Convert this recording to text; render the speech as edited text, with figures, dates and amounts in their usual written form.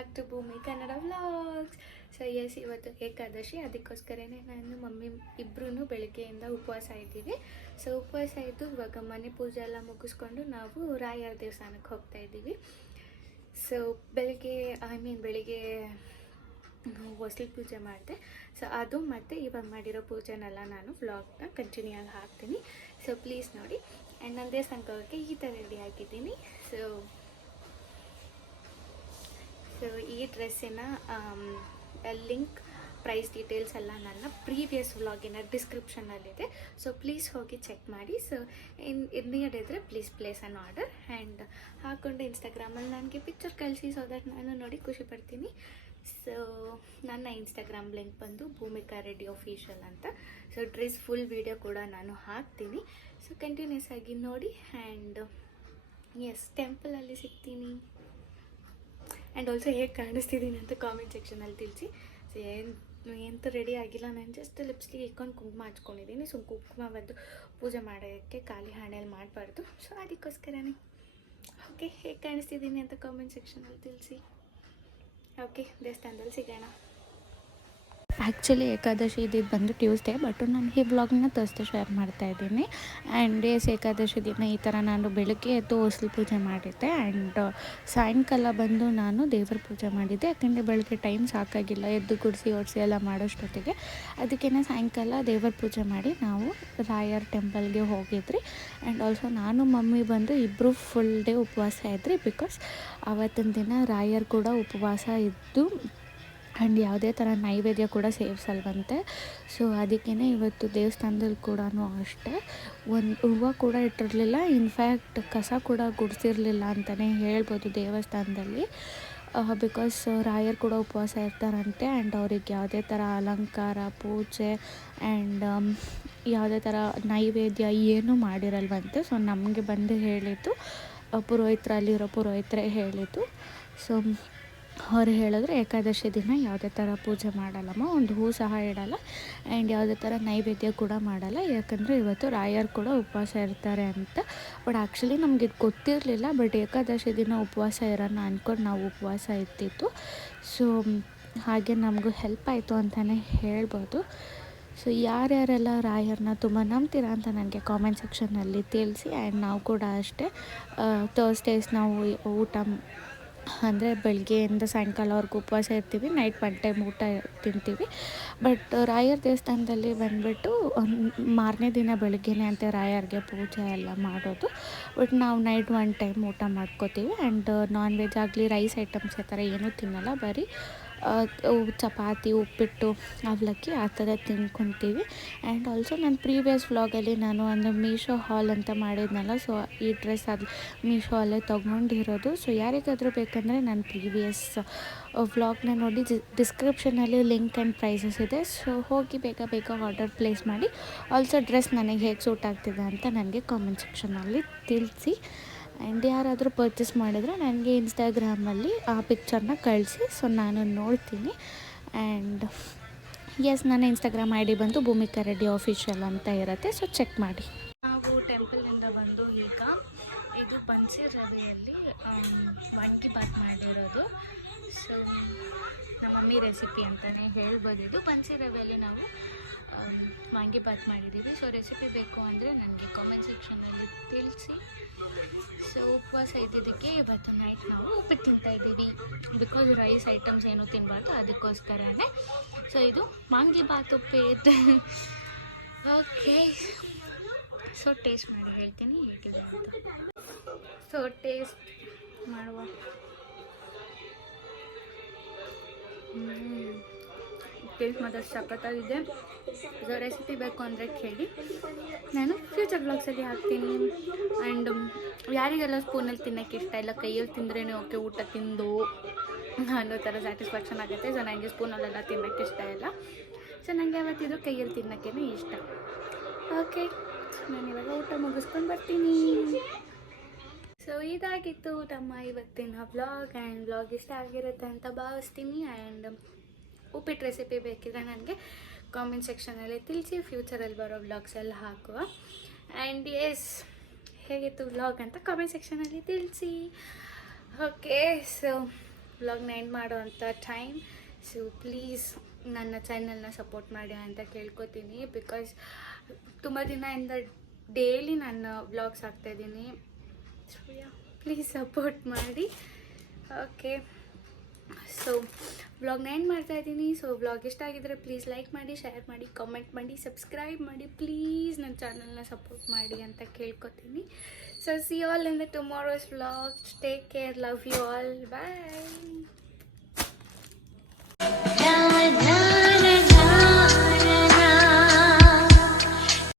Back to ಭೂಮಿ Kannada vlogs. So S, ಇವತ್ತು ಏಕಾದಶಿ, ಅದಕ್ಕೋಸ್ಕರನೇ ನಾನು ಮಮ್ಮಿ ಇಬ್ಬರೂ ಬೆಳಗ್ಗೆಯಿಂದ ಉಪವಾಸ ಇದ್ದೀವಿ. ಸೊ ಉಪವಾಸ ಇದ್ದು ಇವಾಗ ಮನೆ ಪೂಜೆ ಎಲ್ಲ ಮುಗಿಸ್ಕೊಂಡು ನಾವು ರಾಯರ ದೇವಸ್ಥಾನಕ್ಕೆ ಹೋಗ್ತಾ ಇದ್ದೀವಿ. ಸೊ ಬೆಳಗ್ಗೆ ಹೊಸ್ಲು ಪೂಜೆ ಮಾಡಿದೆ. ಸೊ ಅದು ಮತ್ತು ಇವಾಗ ಮಾಡಿರೋ ಪೂಜೆನೆಲ್ಲ ನಾನು ವ್ಲಾಗ್ನ ಕಂಟಿನ್ಯೂ ಆಗಿ ಹಾಕ್ತೀನಿ. ಸೊ ಪ್ಲೀಸ್ ನೋಡಿ. ಆ್ಯಂಡ್ ನಾನು ದೇವಸ್ಥಾನಕ್ಕೆ ಹೋಗೋಕ್ಕೆ ಈ ಥರ ರೆಡಿ ಆಗಿದ್ದೀನಿ. ಸೊ ಈ ಡ್ರೆಸ್ಸಿನ ಲಿಂಕ್, ಪ್ರೈಸ್ ಡೀಟೇಲ್ಸ್ ಎಲ್ಲ ನನ್ನ ಪ್ರೀವಿಯಸ್ ವ್ಲಾಗಿನ ಡಿಸ್ಕ್ರಿಪ್ಷನಲ್ಲಿದೆ. ಸೊ ಪ್ಲೀಸ್ ಹೋಗಿ ಚೆಕ್ ಮಾಡಿ. ಸೊ ನೀಡಿದ್ರೆ please place an order. And ಹಾಕ್ಕೊಂಡು ಇನ್ಸ್ಟಾಗ್ರಾಮಲ್ಲಿ ನನಗೆ ಪಿಕ್ಚರ್ ಕಳಿಸಿ, ಸೊ ದಟ್ ನಾನು ನೋಡಿ ಖುಷಿ ಪಡ್ತೀನಿ. ಸೊ ನನ್ನ ಇನ್ಸ್ಟಾಗ್ರಾಮ್ ಲಿಂಕ್ ಬಂದು ಭೂಮಿಕಾ ರೆಡ್ಡಿ ಅಫಿಷಿಯಲ್ ಅಂತ. ಸೊ ಡ್ರೆಸ್ ಫುಲ್ ವಿಡಿಯೋ ಕೂಡ ನಾನು ಹಾಕ್ತೀನಿ. ಸೊ ಕಂಟಿನ್ಯೂಸ್ ಆಗಿ ನೋಡಿ. ಆ್ಯಂಡ್ ಎಸ್, ಟೆಂಪಲಲ್ಲಿ ಸಿಗ್ತೀನಿ. ಆ್ಯಂಡ್ ಆಲ್ಸೋ ಹೇಗೆ ಕಾಣಿಸ್ತಿದ್ದೀನಿ ಅಂತ ಕಾಮೆಂಟ್ ಸೆಕ್ಷನಲ್ಲಿ ತಿಳಿಸಿ. ಸೊ ಎಂತ ರೆಡಿ ಆಗಿಲ್ಲ, ನಾನು ಜಸ್ಟ್ ಲಿಪ್ಸ್ಟಿಕ್ ಇಟ್ಕೊಂಡು ಕುಂಕುಮ ಹಚ್ಕೊಂಡಿದ್ದೀನಿ. ಸೊ ಕುಂಕುಮ ಬಂದು ಪೂಜೆ ಮಾಡೋಕ್ಕೆ ಖಾಲಿ ಹಣೆಯಲ್ಲಿ ಮಾಡಬಾರ್ದು. ಸೊ ಅದಕ್ಕೋಸ್ಕರನೇ. ಓಕೆ, ಹೇಗೆ ಕಾಣಿಸ್ತಿದ್ದೀನಿ ಅಂತ ಕಾಮೆಂಟ್ ಸೆಕ್ಷನಲ್ಲಿ ತಿಳಿಸಿ. ಓಕೆ, ದೇವಸ್ಥಾನದಲ್ಲಿ ಸಿಗೋಣ. ಆ್ಯಕ್ಚುಲಿ ಏಕಾದಶಿ ಇದ್ದಿದ್ದು ಬಂದು ಟ್ಯೂಸ್ಡೇ, ಬಟ್ ನಾನು ಈ ವ್ಲಾಗ್ನ ತರ್ಸ್ಡೇ ಶೇರ್ ಮಾಡ್ತಾಯಿದ್ದೀನಿ. ಆ್ಯಂಡ್ ಏಕಾದಶಿ ದಿನ ಈ ಥರ ನಾನು ಬೆಳಗ್ಗೆ ಎದ್ದು ಹೊಸ್ಲು ಪೂಜೆ ಮಾಡಿದ್ದೆ. ಆ್ಯಂಡ್ ಸಾಯಂಕಾಲ ಬಂದು ನಾನು ದೇವ್ರ ಪೂಜೆ ಮಾಡಿದ್ದೆ. ಯಾಕಂದರೆ ಬೆಳಗ್ಗೆ ಟೈಮ್ ಸಾಕಾಗಿಲ್ಲ ಎದ್ದು ಗುಡಿಸಿ ಒಡಿಸಿ ಎಲ್ಲ ಮಾಡೋಷ್ಟೊತ್ತಿಗೆ. ಅದಕ್ಕೇ ಸಾಯಂಕಾಲ ದೇವ್ರ ಪೂಜೆ ಮಾಡಿ ನಾವು ರಾಯರ್ ಟೆಂಪಲ್ಗೆ ಹೋಗಿದ್ರಿ. ಆ್ಯಂಡ್ ಆಲ್ಸೋ ನಾನು ಮಮ್ಮಿ ಬಂದು ಇಬ್ಬರು ಫುಲ್ ಡೇ ಉಪವಾಸ ಇದ್ರಿ. ಬಿಕಾಸ್ ಆವತ್ತಿನ ದಿನ ರಾಯರ್ ಕೂಡ ಉಪವಾಸ ಇದ್ದು ಆ್ಯಂಡ್ ಯಾವುದೇ ಥರ ನೈವೇದ್ಯ ಕೂಡ ಸೇವಿಸಲ್ವಂತೆ. ಸೊ ಅದಕ್ಕೇ ಇವತ್ತು ದೇವಸ್ಥಾನದಲ್ಲಿ ಕೂಡ ಅಷ್ಟೇ ಒಂದು ಹೂವು ಕೂಡ ಇಟ್ಟಿರಲಿಲ್ಲ. ಇನ್ಫ್ಯಾಕ್ಟ್ ಕಸ ಕೂಡ ಗುಡಿಸಿರಲಿಲ್ಲ ಅಂತಲೇ ಹೇಳ್ಬೋದು ದೇವಸ್ಥಾನದಲ್ಲಿ. ಬಿಕಾಸ್ ರಾಯರ್ ಕೂಡ ಉಪವಾಸ ಇರ್ತಾರಂತೆ. ಆ್ಯಂಡ್ ಅವ್ರಿಗೆ ಯಾವುದೇ ಥರ ಅಲಂಕಾರ, ಪೂಜೆ ಆ್ಯಂಡ್ ಯಾವುದೇ ಥರ ನೈವೇದ್ಯ ಏನೂ ಮಾಡಿರಲ್ವಂತೆ. ಸೊ ನಮಗೆ ಬಂದು ಹೇಳಿದ್ದು ಅಲ್ಲಿರೋ ಪುರೋಹಿತರೇ ಹೇಳಿದ್ದು. ಸೊ ಅವ್ರು ಹೇಳಿದ್ರು ಏಕಾದಶಿ ದಿನ ಯಾವುದೇ ಥರ ಪೂಜೆ ಮಾಡಲ್ಲಮ್ಮ, ಒಂದು ಹೂ ಸಹ ಇಡಲ್ಲ, ಆ್ಯಂಡ್ ಯಾವುದೇ ಥರ ನೈವೇದ್ಯ ಕೂಡ ಮಾಡಲ್ಲ, ಯಾಕಂದರೆ ಇವತ್ತು ರಾಯರ್ ಕೂಡ ಉಪವಾಸ ಇರ್ತಾರೆ ಅಂತ. ಬಟ್ ಆ್ಯಕ್ಚುಲಿ ನಮ್ಗೆ ಇದು ಗೊತ್ತಿರಲಿಲ್ಲ. ಬಟ್ ಏಕಾದಶಿ ದಿನ ಉಪವಾಸ ಇರೋಣ ಅಂದ್ಕೊಂಡು ನಾವು ಉಪವಾಸ ಇರ್ತಿತ್ತು. ಸೊ ಹಾಗೆ ನಮಗೂ ಹೆಲ್ಪ್ ಆಯಿತು ಅಂತಲೇ ಹೇಳ್ಬೋದು. ಸೊ ಯಾರ್ಯಾರೆಲ್ಲ ರಾಯರನ್ನ ತುಂಬ ನಂಬ್ತೀರಾ ಅಂತ ನನಗೆ ಕಾಮೆಂಟ್ ಸೆಕ್ಷನಲ್ಲಿ ತಿಳಿಸಿ. ಆ್ಯಂಡ್ ನಾವು ಕೂಡ ಅಷ್ಟೇ ಥರ್ಸ್ಡೇಸ್ ನಾವು ಊಟ ಅಂದರೆ ಬೆಳಗ್ಗೆಯಿಂದ ಸಾಯಂಕಾಲವರೆಗೂ ಉಪವಾಸ ಇರ್ತೀವಿ. ನೈಟ್ 1 ಟೈಮ್ ಊಟ ತಿಂತೀವಿ. ಬಟ್ ರಾಯರ ದೇವಸ್ಥಾನದಲ್ಲಿ ಬಂದುಬಿಟ್ಟು ಮಾರನೇ ದಿನ ಬೆಳಗ್ಗೆನೇ ಅಂತ ರಾಯರಿಗೆ ಪೂಜೆ ಎಲ್ಲ ಮಾಡೋದು. ಬಟ್ ನಾವು ನೈಟ್ 1 ಟೈಮ್ ಊಟ ಮಾಡ್ಕೋತೀವಿ. ಆ್ಯಂಡ್ ನಾನ್ ವೆಜ್ ಆಗಲಿ ರೈಸ್ ಐಟಮ್ಸ್ ಆ ಥರ ಏನೂ ತಿನ್ನಲ್ಲ. ಬರೀ ಚಪಾತಿ, ಉಪ್ಪಿಟ್ಟು, ಅವಲಕ್ಕಿ ಆ ಥರ ತಿನ್ಕೊತೀವಿ. ಆ್ಯಂಡ್ ಆಲ್ಸೋ ನನ್ನ ಪ್ರೀವಿಯಸ್ ವ್ಲಾಗಲ್ಲಿ ನಾನು ಒಂದು ಮೀಶೋ ಹಾಲ್ ಅಂತ ಮಾಡಿದ್ನಲ್ಲ. ಸೊ ಈ ಡ್ರೆಸ್ ಅದು ಮೀಶೋ ಅಲ್ಲೇ ತೊಗೊಂಡಿರೋದು. ಸೊ ಯಾರಿಗಾದರೂ ಬೇಕಂದರೆ ನನ್ನ ಪ್ರೀವಿಯಸ್ ವ್ಲಾಗ್ನ ನೋಡಿ ಡಿಸ್ಕ್ರಿಪ್ಷನಲ್ಲಿ ಲಿಂಕ್ ಆ್ಯಂಡ್ ಪ್ರೈಸಸ್ ಇದೆ. ಸೊ ಹೋಗಿ ಬೇಗ ಆರ್ಡರ್ ಪ್ಲೇಸ್ ಮಾಡಿ. ಆಲ್ಸೋ ಡ್ರೆಸ್ ನನಗೆ ಹೇಗೆ ಸೂಟ್ ಆಗ್ತಿದೆ ಅಂತ ನನಗೆ ಕಾಮೆಂಟ್ ಸೆಕ್ಷನಲ್ಲಿ ತಿಳಿಸಿ. ಆ್ಯಂಡ್ ಯಾರಾದರೂ ಪರ್ಚೇಸ್ ಮಾಡಿದರೆ ನನಗೆ ಇನ್ಸ್ಟಾಗ್ರಾಮಲ್ಲಿ ಆ ಪಿಕ್ಚರ್ನ ಕಳಿಸಿ. ಸೊ ನಾನು ನೋಡ್ತೀನಿ. ಆ್ಯಂಡ್ ಎಸ್, ನನ್ನ ಇನ್ಸ್ಟಾಗ್ರಾಮ್ ID ಬಂದು ಭೂಮಿಕಾ ರೆಡ್ಡಿ ಅಫಿಷಿಯಲ್ ಅಂತ ಇರುತ್ತೆ. ಸೊ ಚೆಕ್ ಮಾಡಿ. ನಾವು ಟೆಂಪಲಿಂದ ಬಂದು ಈಗ ಇದು ಬನ್ಸಿ ರವೆಯಲ್ಲಿ ವಾಂಗಿಬಾತ್ ಮಾಡಿರೋದು. ಸೊ ನಮ್ಮ ಮಮ್ಮಿ ರೆಸಿಪಿ ಅಂತಲೇ ಹೇಳ್ಬೋದು. ಇದು ಬನ್ಸಿ ರವೆಯಲ್ಲಿ ನಾವು ವಾಂಗಿಬಾತ್ ಮಾಡಿದ್ದೀವಿ. ಸೊ ರೆಸಿಪಿ ಬೇಕು ಅಂದರೆ ನನಗೆ ಕಾಮೆಂಟ್ ಸೆಕ್ಷನಲ್ಲಿ ತಿಳಿಸಿ. ಸೊ ಉಪವಾಸ ಇದ್ದಿದ್ದಕ್ಕೆ ಇವತ್ತು ನೈಟ್ ನಾವು ಉಪ್ಪಿಟ್ಟು ತಿಂತಾಯಿದ್ದೀವಿ. ಬಿಕಾಸ್ ರೈಸ್ ಐಟಮ್ಸ್ ಏನೂ ತಿನ್ನಬಾರ್ದು, ಅದಕ್ಕೋಸ್ಕರನೇ. ಸೊ ಇದು ವಾಂಗಿಬಾತ್ ಉಪ್ಪಿಟ್ಟು. ಓಕೆ, ಸೊ ಟೇಸ್ಟ್ ಮಾಡಿ ಹೇಳ್ತೀನಿ ಹೇಗಿದೆ ಅಂತ. ಸೊ ಟೇಸ್ಟ್ ಮಾಡುವ. ಟೇಸ್ಟ್ ಮಾತ್ರ ಸಖತ್ತಾಗಿದೆ. ಸೊ ರೆಸಿಪಿ ಬೇಕು ಅಂದರೆ ಕೇಳಿ, ನಾನು ಫ್ಯೂಚರ್ ಬ್ಲಾಗ್ಸಲ್ಲಿ ಹಾಕ್ತೀನಿ. ಆ್ಯಂಡ್ ಯಾರಿಗೆಲ್ಲ ಸ್ಪೂನಲ್ಲಿ ತಿನ್ನೋಕ್ಕೆ ಇಷ್ಟ ಇಲ್ಲ, ಕೈಯಲ್ಲಿ ತಿಂದ್ರೇ ಓಕೆ ಊಟ ತಿಂದು ಅನ್ನೋ ಥರ ಸ್ಯಾಟಿಸ್ಫ್ಯಾಕ್ಷನ್ ಆಗುತ್ತೆ. ಸೊ ನನಗೆ ಸ್ಪೂನಲ್ಲೆಲ್ಲ ತಿನ್ನೋಕ್ಕೆ ಇಷ್ಟ ಇಲ್ಲ. ಸೊ ನನಗೆ ಯಾವತ್ತಿದ್ರು ಕೈಯಲ್ಲಿ ತಿನ್ನೋಕ್ಕೇ ಇಷ್ಟ. ಓಕೆ, ನಾನು ಇವಾಗ ಊಟ ಮುಗಿಸ್ಕೊಂಡು ಬರ್ತೀನಿ. ಸೊ ಇದಾಗಿತ್ತು ನಮ್ಮ ಇವತ್ತಿನ ವ್ಲಾಗ್. ಆ್ಯಂಡ್ ವ್ಲಾಗ್ ಇಷ್ಟ ಆಗಿರುತ್ತೆ ಅಂತ ಭಾವಿಸ್ತೀನಿ. ಆ್ಯಂಡ್ ಉಪ್ಪಿಟ್ಟು ರೆಸಿಪಿ ಬೇಕಿದ್ರೆ ನನಗೆ ಕಾಮೆಂಟ್ ಸೆಕ್ಷನಲ್ಲಿ ತಿಳಿಸಿ. ಫ್ಯೂಚರಲ್ಲಿ ಬರೋ ವ್ಲಾಗ್ಸ್ ಎಲ್ಲ ಹಾಕುವ. ಆ್ಯಂಡ್ ಎಸ್, ಹೇಗಿತ್ತು ವ್ಲಾಗ್ ಅಂತ ಕಾಮೆಂಟ್ ಸೆಕ್ಷನಲ್ಲಿ ತಿಳಿಸಿ. ಓಕೆ, ಸೊ ವ್ಲಾಗ್ನ ಎಂಡ್ ಮಾಡೋವಂಥ ಟೈಮ್. ಸೊ ಪ್ಲೀಸ್ ನನ್ನ ಚಾನಲ್ನ ಸಪೋರ್ಟ್ ಮಾಡಿ ಅಂತ ಕೇಳ್ಕೊತೀನಿ. ಬಿಕಾಸ್ ತುಂಬ ದಿನದಿಂದ ಡೈಲಿ ನಾನು ವ್ಲಾಗ್ಸ್ ಹಾಕ್ತಾಯಿದ್ದೀನಿ. ಸೊ ಪ್ಲೀಸ್ ಸಪೋರ್ಟ್ ಮಾಡಿ. ಓಕೆ, ಸೊ ವ್ಲಾಗ್ನ ಎಂಡ್ ಮಾಡ್ತಾಯಿದ್ದೀನಿ. ಸೊ ವ್ಲಾಗ್ ಇಷ್ಟ ಆಗಿದ್ರೆ ಪ್ಲೀಸ್ ಲೈಕ್ ಮಾಡಿ, ಶೇರ್ ಮಾಡಿ, ಕಾಮೆಂಟ್ ಮಾಡಿ, ಸಬ್ಸ್ಕ್ರೈಬ್ ಮಾಡಿ. ಪ್ಲೀಸ್ ನನ್ನ ಚಾನಲ್ನ ಸಪೋರ್ಟ್ ಮಾಡಿ ಅಂತ ಕೇಳ್ಕೊತೀನಿ. So see all in the tomorrow's vlog. Take care, love you all, bye.